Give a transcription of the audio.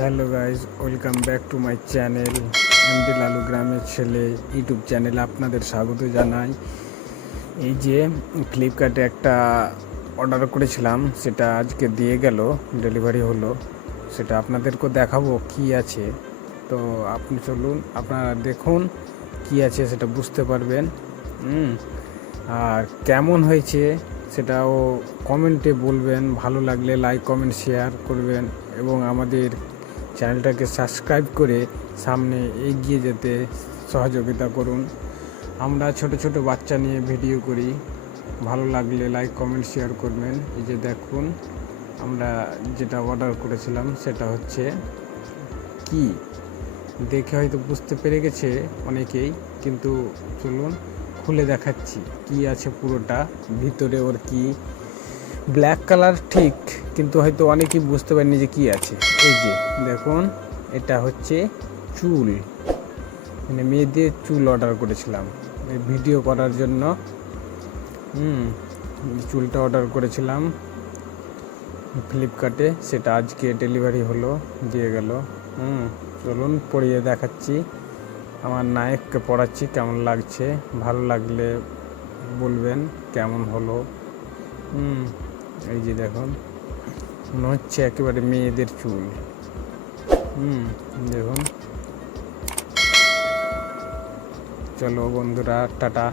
Hello guys, welcome back to my channel MD Lalu গ্রামের ছেলে YouTube চ্যানেলে আপনাদের স্বাগত জানাই। এই যে ফ্লিপকার্টে একটা অর্ডার করেছিলাম, সেটা আজকে দিয়ে গেল, ডেলিভারি হলো। সেটা আপনাদেরকে দেখাবো কি আছে। তো আপনি চলুন, আপনারা দেখুন কি আছে, সেটা বুঝতে পারবেন। আর কেমন হয়েছে সেটাও কমেন্টে বলবেন। ভালো লাগলে লাইক কমেন্ট শেয়ার করবেন এবং আমাদের চ্যানেলটাকে সাবস্ক্রাইব করে সামনে এগিয়ে যেতে সহযোগিতা করুন। আমরা ছোট ছোট বাচ্চা নিয়ে ভিডিও করি, ভালো লাগলে লাইক কমেন্ট শেয়ার করবেন। এই যে দেখুন, আমরা যেটা অর্ডার করেছিলাম সেটা হচ্ছে কি, দেখে হয়তো বুঝতে পেরে গেছে অনেকেই, কিন্তু চলুন খুলে দেখাচ্ছি কি আছে পুরোটা। ভিতরে ওর কি ব্ল্যাক কালার ঠিক, কিন্তু হয়তো অনেকেই বুঝতে পারেনি যে কি আছে। এই যে দেখুন, এটা হচ্ছে চুল, মানে মেয়েদের চুল অর্ডার করেছিলাম এই ভিডিও করার জন্য। চুলটা অর্ডার করেছিলাম ফ্লিপকার্টে, সেটা আজকে ডেলিভারি হলো, দিয়ে গেল। চলুন পরিয়ে দেখাচ্ছি, আমার নায়ককে পড়াচ্ছি কেমন লাগছে। ভালো লাগলে বলবেন কেমন হলো। এই যে দেখুন, মনে হচ্ছে একেবারে মেয়েদের চুল। দেখুন, চলো বন্ধুরা, টাটা।